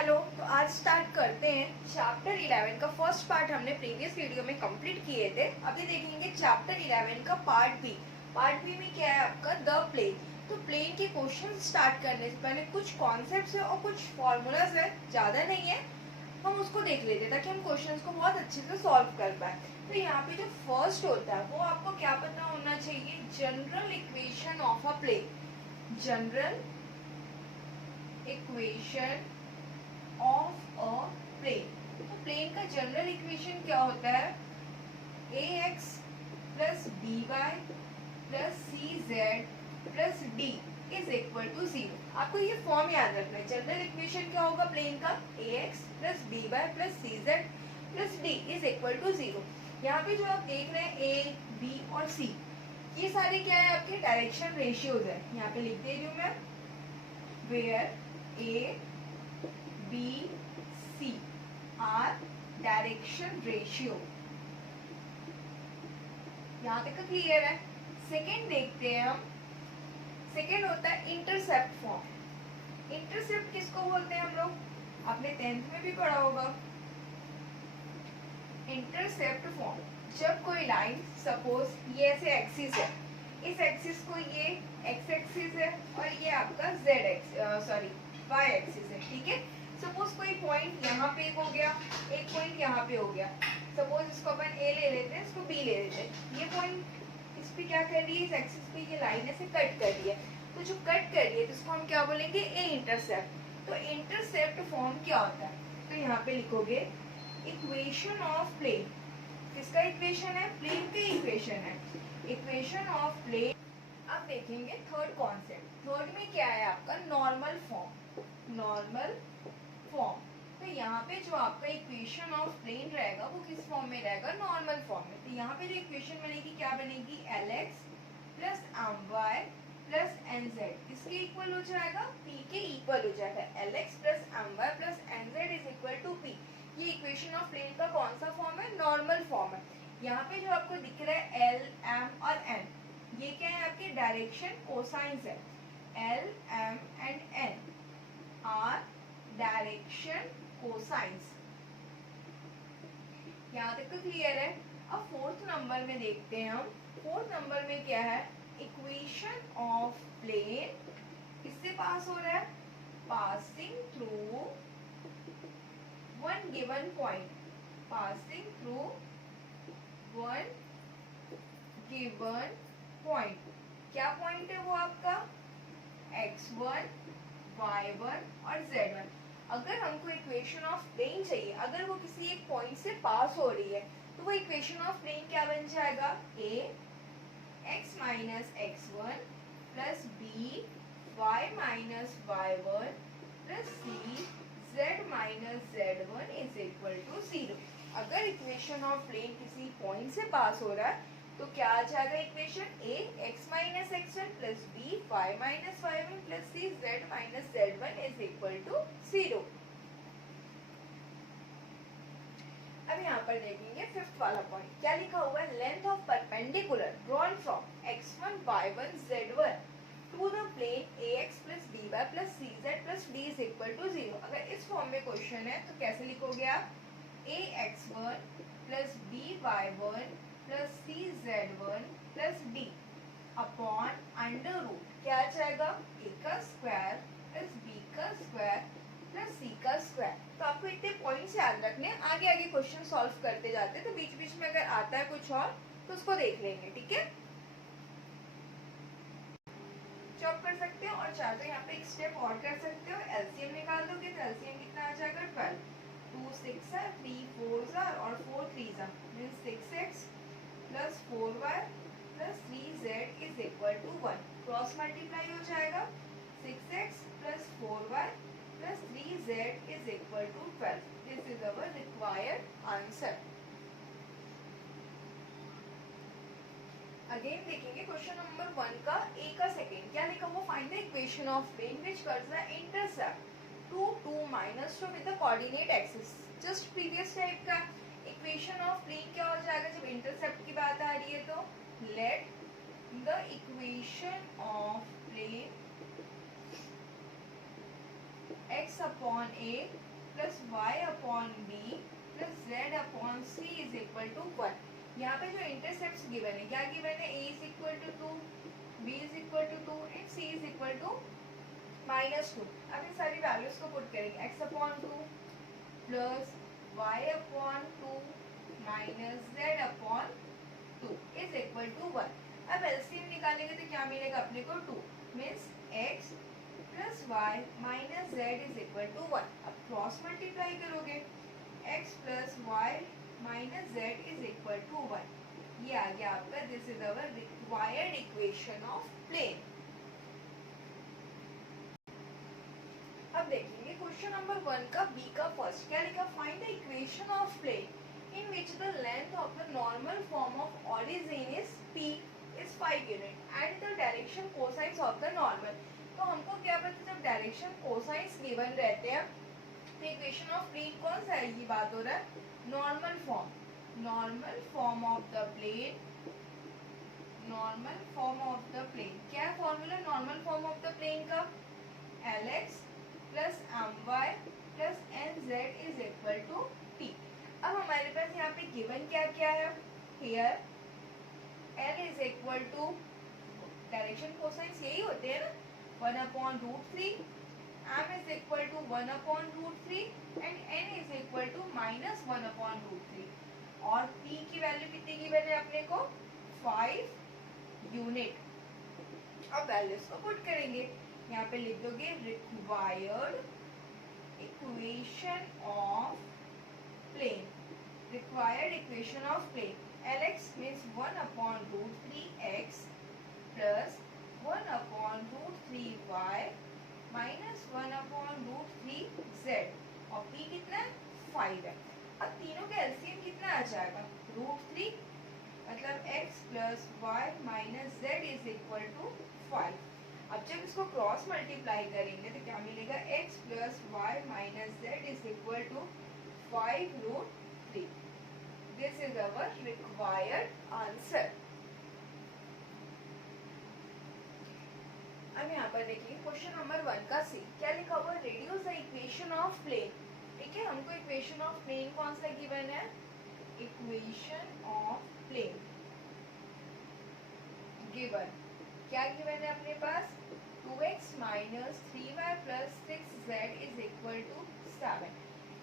Hello, तो आज start करते हैं चैप्टर 11 का फर्स्ट पार्ट। हमने प्रीवियस वीडियो में कंप्लीट किए थे। अभी देखेंगे चैप्टर 11 का पार्ट बी। पार्ट बी में क्या है आपका, द प्लेन। तो प्लेन के क्वेश्चन स्टार्ट करने से पहले कुछ कॉन्सेप्ट्स है और कुछ फॉर्मूलाज है, ज्यादा नहीं है, हम उसको देख लेते हैं ताकि हम क्वेश्चंस को बहुत अच्छे से सॉल्व कर पाए। तो यहाँ पे जो फर्स्ट होता है वो आपको क्या पता होना चाहिए, general equation of a plane. General equation of a plane. तो प्लेन का जनरल इक्वेशन क्या होता है, ax plus dy plus cz plus d is equal to 0। आपको ये फॉर्म याद रखना है। जनरल इक्वेशन क्या होगा प्लेन का, ax plus dy plus cz plus d is equal to 0। यहाँ पे जो आप देख रहे हैं a, b और c, ये सारे क्या है, आपके डायरेक्शन रेशियोज है। यहाँ पे लिख दे रही हूँ मैं, where a B, C are direction ratio. यहाँ तक क्लियर है। सेकेंड देखते हैं हम। सेकेंड होता है इंटरसेप्ट फॉर्म। इंटरसेप्ट किसको बोलते हैं हम लोग, आपने 10th में भी पढ़ा होगा। इंटरसेप्ट फॉर्म, जब कोई लाइन, सपोज ये ऐसे एक्सिस है, इस एक्सिस को ये एक्स एक्सिस है और ये आपका Z axis, sorry Y axis है, ठीक है। सपोज कोई पॉइंट यहाँ पे एक हो गया, एक पॉइंट यहाँ पे हो गया। सपोज इसको अपन ए ले लेते हैं, इसको बी ले लेते हैं। ये पॉइंट इस पे क्या कर रही है, इस एक्सिस पे ये लाइन ऐसे कट कर रही है। तो जो कट कर रही है तो इसको हम क्या बोलेंगे, ए इंटरसेप्ट। तो इंटरसेप्ट फॉर्म क्या होता है, तो यहाँ पे लिखोगे इक्वेशन ऑफ प्लेन। किसका इक्वेशन है, प्लेन का इक्वेशन है। Equation of plane. अब देखेंगे थर्ड कॉन्सेप्ट। थर्ड में क्या है आपका, नॉर्मल फॉर्म। Normal form. तो यहाँ पे जो आपका इक्वेशन ऑफ प्लेन रहेगा वो किस फॉर्म में रहेगा, नॉर्मल फॉर्म में। तो यहाँ पे जो इक्वेशन बनेगी क्या बनेगी, Lx plus My plus Nz किसके इक्वल हो जाएगा, P के इक्वल हो जाएगा। Lx plus My plus Nz is equal to P। ये इक्वेशन ऑफ प्लेन का कौन सा फॉर्म है, नॉर्मल फॉर्म है। यहाँ पे जो आपको दिख रहा है L, M और N, ये क्या है, आपके डायरेक्शन कोसाइंस है। L, M and N are direction cosines. यहाँ तक तो क्लियर है। अब फोर्थ नंबर में देखते हैं हम। फोर्थ नंबर में क्या है, इक्वेशन ऑफ प्लेन किससे पास हो रहा है, passing through one given point. Passing through one given point. क्या पॉइंट है वो आपका, x1 y1 और z1। अगर हमको इक्वेशन ऑफ प्लेन चाहिए, अगर वो किसी एक पॉइंट से पास हो रही है, तो वो इक्वेशन ऑफ प्लेन क्या बन जाएगा, a x minus x1 plus b y minus y1 plus c z minus z1 is equal to 0। अगर इक्वेशन ऑफ प्लेन किसी पॉइंट से पास हो रहा है तो क्या आ जाएगा equation, a x minus x1 plus b y minus y1 plus c z minus z1 is equal to 0। अब यहाँ पर देखेंगे फिफ्थ वाला पॉइंट, क्या लिखा हुआ है, length of perpendicular drawn from x1 y1 z1 to the plane ax plus dy plus cz plus d is equal to 0। अगर इस फॉर्म में क्वेश्चन है तो कैसे लिखोगे आप, ax1 plus by1 plus cz1 plus d upon under root, क्या आ जाएगा, a का स्क्वायर प्लस b का स्क्वायर प्लस c का स्क्वायर। तो आपको इतने पॉइंट्स याद रखने, आगे आगे क्वेश्चन सॉल्व करते जाते हैं, तो बीच बीच में अगर आता है कुछ और तो उसको देख लेंगे, ठीक है। चॉप कर सकते हो और चाहे तो यहाँ पे एक स्टेप और कर सकते हो। एलसीएम निकाल दोगे तो एलसीएम कितना आ जाएगा, 12। 2 6 है, 3 4 और 4 3 means 6x plus 4y plus 3z is equal to 1। Cross multiply हो जाएगा, 6x plus 4y plus 3z is equal to 12। This is our required answer. Again देखेंगे क्वेश्चन नंबर 1 का ए का सेकेंड, क्या लिखा हुआ, find the equation of plane which curves the intercept 2 2 -2 with the coordinate axis. Just previous type का equation of plane क्या हो जाएगा, जब इंटरसेप्ट की बात आ रही है तो let the equation of plane x upon a plus y upon b plus z upon c is equal to 1। यहाँ पे जो इंटरसेप्ट गिवन है, क्या गिवन है, a is equal to 2, b is equal to 2 and c is equal to -2। अब इन सारी values को पुट करेंगे, x upon 2 plus y upon 2 minus z upon 2 is equal to 1। अब एलसीएम निकालेंगे तो क्या मिलेगा अपने को, 2 means x plus y minus z is equal to 1। अब क्रॉस मल्टीप्लाई करोगे, x plus y minus z is equal to 1। ये आ गया आपका, this is our required equation of plane. अब देखेंगे क्वेश्चन नंबर 1 का बी का फर्स्ट, क्या लिखा, find the equation of plane in which the length of the normal form of origin is p is 5 unit and the direction cosines of the normal. तो हमको क्या पता, जब डायरेक्शन कोसाइंस गिवन रहते हैं तो इक्वेशन ऑफ प्लेन कौन सा है, ये बात हो रहा है normal form of the plane, normal form of the plane. क्या है formula normal form of the plane का, Lx plus my plus nz is equal to t। अब हमारे पास यहाँ पे गिवन क्या क्या है, here L is equal to, direction cosines यही होते हैं ना, 1/√3, m is equal to 1/√3 and n is equal to -1/√3। और p की वैल्यू कितनी गिवन है अपने को, 5 यूनिट। अब वैल्यूज को पुट करेंगे, यहाँ पे लिख दोगे required equation of plane, required equation of plane. Lx means 1/√3x plus 1/√3y minus 1/√3z और p कितना है, 5 है। अब तीनों का एलसीएम कितना आ जाएगा, √3, मतलब x plus y minus z is equal to 5। अब जब इसको क्रॉस मल्टीप्लाई करेंगे तो क्या मिलेगा, x plus y minus z is equal to 5√3। This is our required answer. अब यहाँ पर देखिए क्वेश्चन नंबर 1 का सी, क्या लिखा हुआ, reduce the equation of plane. ठीक है, हमको इक्वेशन ऑफ प्लेन कौन सा गिवन है, इक्वेशन ऑफ प्लेन गिवन, क्या गिवन है अपने पास, 2x minus 3y plus 6z is equal to 7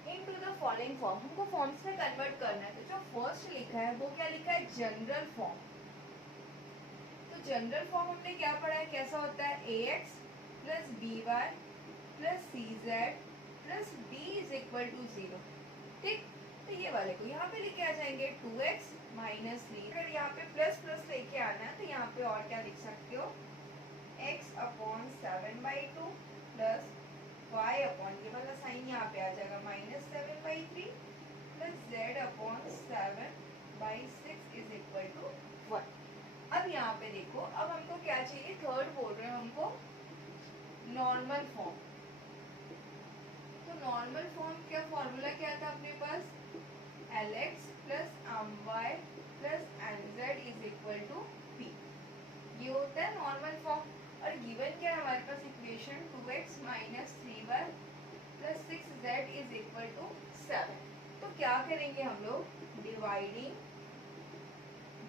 into the following form. हमको फॉर्म्स में कन्वर्ट करना है, तो जो फर्स्ट लिखा है वो क्या लिखा है, जनरल फॉर्म। तो जनरल फॉर्म हमने क्या पढ़ा है, कैसा होता है, ax plus by plus cz plus d is equal to 0। ठीक, तो ये वाले को यहाँ पे लेके आ जाएंगे, 2x माइनस 3। अगर यहाँ पे प्लस प्लस लेके आना है तो यहाँ पे और क्या लिख सकते हो, x upon 7/2 plus y upon, ये वाला साइन यहाँ पे आ जाएगा, -7/3 plus z upon 7/6 is equal to 1। अब यहाँ पे देखो, अब हमको क्या चाहिए, थर्ड बोल रहे हैं हमको नॉर्मल फॉर्म। तो नॉर्मल फॉर्म क्या फॉर्मूला क्या था अपने पास, Lx plus my plus nz is equal to p। ये होता है नॉर्मल फॉर्म। और गिवन क्या है हमारे पास equation, 2x minus 3y plus 6z is equal to 7। तो क्या करेंगे हम लोग, डिवाइडिंग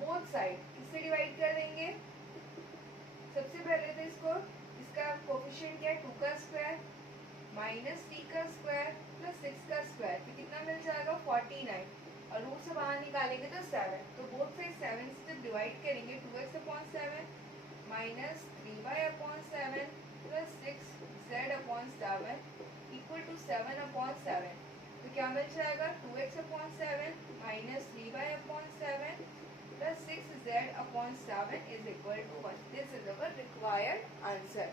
बोथ साइड, किससे डिवाइड कर देंगे, सबसे पहले तो इसका कोफिशिएंट क्या है, 2 का स्क्वायर माइनस 3 का स्क्वायर प्लस 6 का स्क्वायर, तो कितना मिल जाएगा, 49। और रूट से बाहर निकालेंगे तो 7, तो बोथ साइड 7 से जब डिवाइड करेंगे, 2x upon 7 minus 3y upon 7 plus 6z upon 7 equal to 7 upon 7। तो क्या मिल जाएगा, 2x upon 7 minus 3y upon 7 plus 6z upon 7 is equal to 1। This is our required answer.